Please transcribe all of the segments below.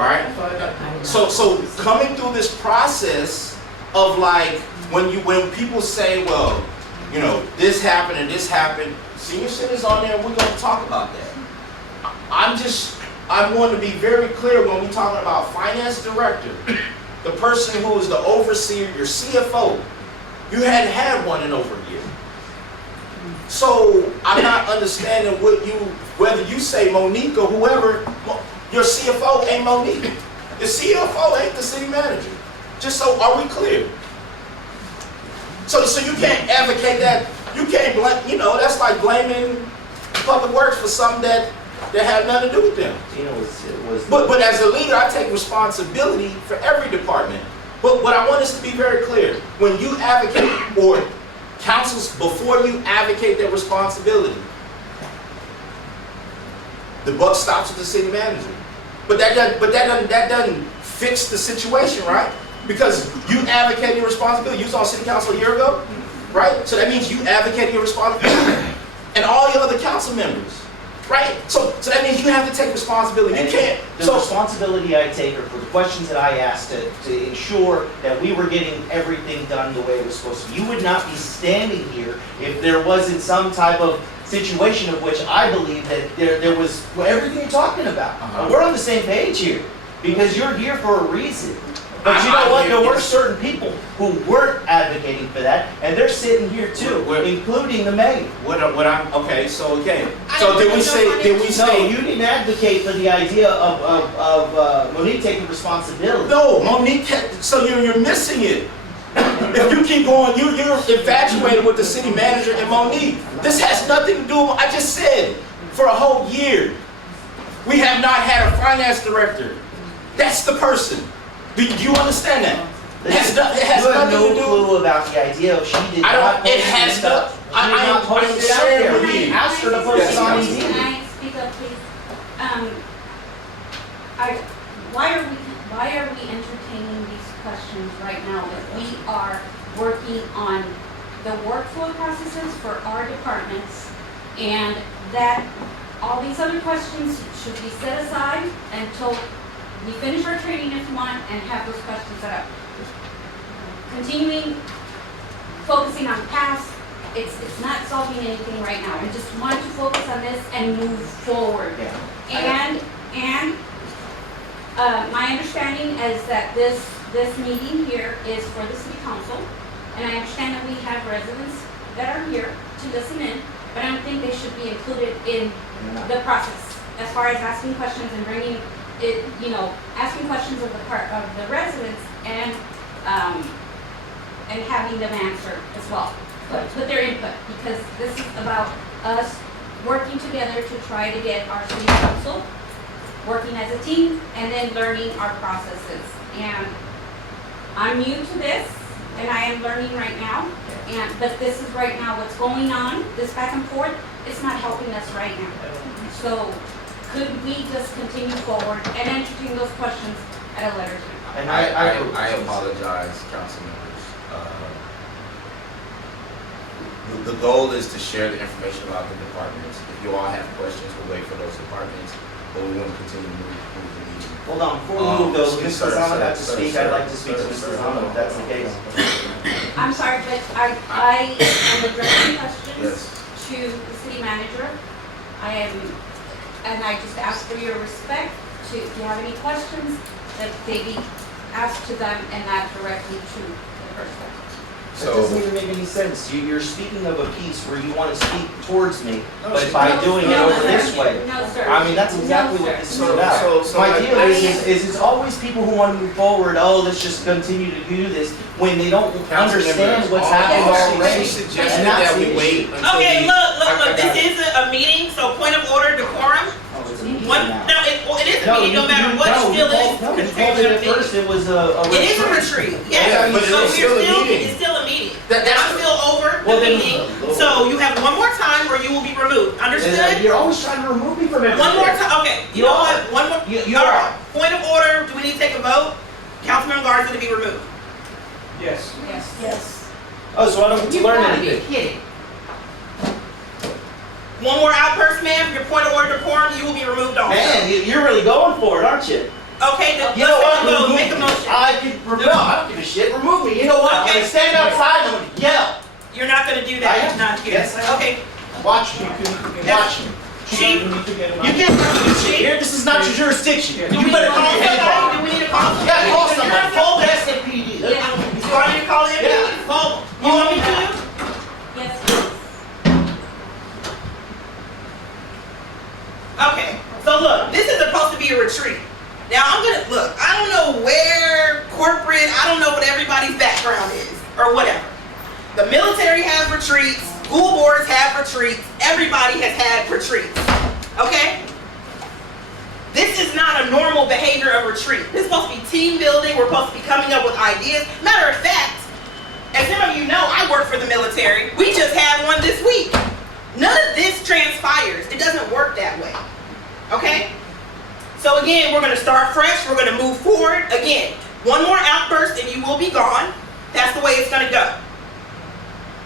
All right. So coming through this process of like when people say, well, you know, this happened and this happened, senior citizens on there, we're going to talk about that. I want to be very clear when we're talking about finance director, the person who is the overseer, your CFO. You hadn't had one in over a year. So I'm not understanding whether you say Monique or whoever, your CFO ain't Monique. The CFO ain't the city manager. Just so, are we clear? So you can't advocate that. You can't blame, you know, that's like blaming Public Works for something that had nothing to do with them. You know, it was but as a leader, I take responsibility for every department. But what I want us to be very clear, when you advocate, or councils, before you advocate their responsibility, the buck stops with the city manager. But that doesn't fix the situation, right? Because you advocated your responsibility. You was on city council a year ago, right? So that means you advocated your responsibility. And all your other council members, right? So that means you have to take responsibility. You can't. The responsibility I take are for the questions that I asked to ensure that we were getting everything done the way it was supposed to. You would not be standing here if there wasn't some type of situation of which I believe that there was everything you're talking about. We're on the same page here because you're here for a reason. But you know what? There were certain people who weren't advocating for that, and they're sitting here too, including the mayor. Okay, so again, so did we say? No, you didn't advocate for the idea of Monique taking responsibility. No, Monique. So you're missing it. If you keep going, you're infatuated with the city manager and Monique. This has nothing to do with. I just said for a whole year, we have not had a finance director. That's the person. Do you understand that? It has nothing to do. No clue about the idea of she did not post it has stuff. I'm sharing with you. Ask her to post it on Indeed. Can I speak up, please? Why are we entertaining these questions right now? That we are working on the workflow processes for our departments, and that all these other questions should be set aside until we finish our training if you want and have those questions set up. Continuing, focusing on the past, it's not solving anything right now. I just want to focus on this and move forward. Yeah. And my understanding is that this meeting here is for the city council, and I understand that we have residents that are here to listen in, but I don't think they should be included in the process as far as asking questions and bringing it, you know, asking questions of the residents and having them answer as well. Put their input, because this is about us working together to try to get our city council working as a team and then learning our processes. And I'm new to this, and I am learning right now. But this is right now what's going on. This back and forth, it's not helping us right now. So could we just continue forward and entertain those questions at a later time? And I apologize, council members. The goal is to share the information about the departments. If you all have questions, we'll wait for those departments, but we want to continue to move the meeting. Hold on, before we move those, Mr. Zano got to speak. I'd like to speak to Mr. Zano if that's the case. I'm sorry, but I am addressing questions to the city manager. And I just ask for your respect if you have any questions, that they be asked to them and not directly to the person. That doesn't even make any sense. You're speaking of a piece where you want to speak towards me, but by doing it over this way. No, sir. I mean, that's exactly what this is about. So My deal is it's always people who want to move forward, oh, let's just continue to do this, when they don't understand what's happening already. She suggested that we wait until Okay, look, this is a meeting, so point of order, decorum. It is a meeting, no matter what, it still is. No, you called it at first, it was a retreat. It is a retreat, yes. but So it's still a meeting. It's still a meeting. That's I'm still over the meeting, so you have one more time or you will be removed, understood? You're always trying to remove me from everything. One more time, okay, you know what, one more. You All are. right, point of order, do we need to take a vote? Councilman Garza to be removed. Yes. Yes. Oh, so I don't get to learn anything. Kidding. One more outburst, ma'am, your point of order decorum, you will be removed also. Man, you're really going for it, aren't you? Okay, then You know what? let's Remove make a me. motion. I don't give a shit. Remove me. You know what? Okay. I'm gonna stand outside and I'm gonna yell. You're not gonna do I that. am. You're not here. Yes, I am. Okay. Watch me. Watch me. Chief, You can't here. This is not your jurisdiction. do we You need to better call call your head somebody? Do on. we need to call somebody? Yeah, call somebody. Call the SAPD. Yeah. You want me to call him? Yeah. Call. You want me to? Yes, please. Okay. So look, this is supposed to be a retreat. Now I'm gonna look. I don't know where corporate. I don't know what everybody's background is or whatever. The military has retreats. School boards have retreats. Everybody has had retreats. Okay? This is not a normal behavior of retreat. This is supposed to be team building. We're supposed to be coming up with ideas. Matter of fact, as some of you know, I work for the military. We just had one this week. None of this transpires. It doesn't work that way. Okay? So again, we're going to start fresh. We're going to move forward. Again, one more outburst and you will be gone. That's the way it's going to go.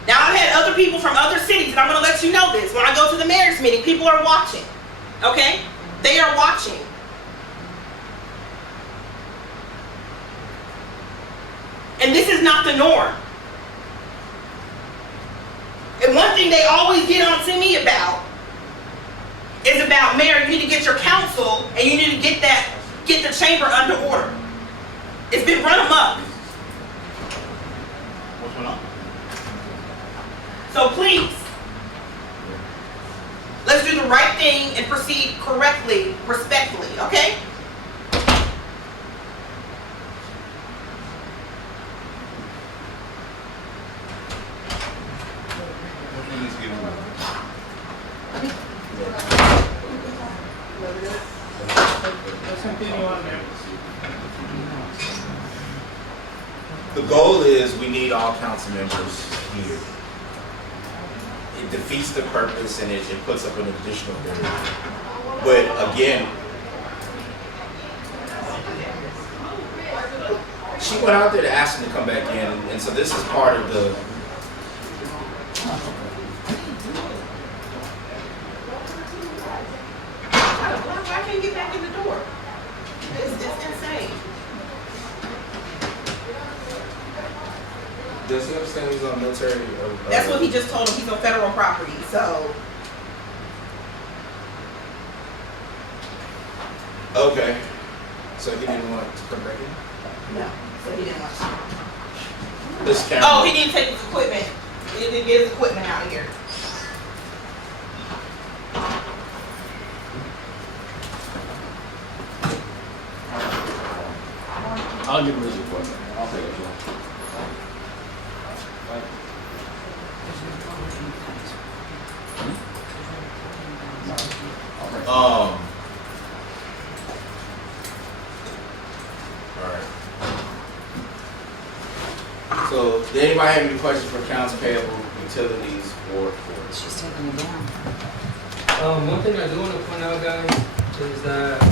Now, I've had other people from other cities, and I'm going to let you know this. When I go to the mayor's meeting, people are watching. Okay? They are watching. And this is not the norm. And one thing they always get on to me about is about, Mayor, you need to get your council and you need to get the chamber under order. It's been run amok. What's going on? So please, let's do the right thing and proceed correctly, respectfully, okay? The goal is we need all council members here. It defeats the purpose and it puts up an additional barrier. But again, she went out there to ask him to come back in, and so this is part of the. Why can't you get back in the door? It's insane. Does he understand he's on military? That's what he just told him. He's on federal property, so. Okay. So he didn't want to come back in? No, so he didn't want to. This camera. Oh, he didn't take his equipment. He didn't get his equipment out of here. I'll give him his equipment. I'll take it. Alright. So, did anybody have any questions for accounts payable, utilities, or She's taking it down. One thing I do want to point out, guys, is that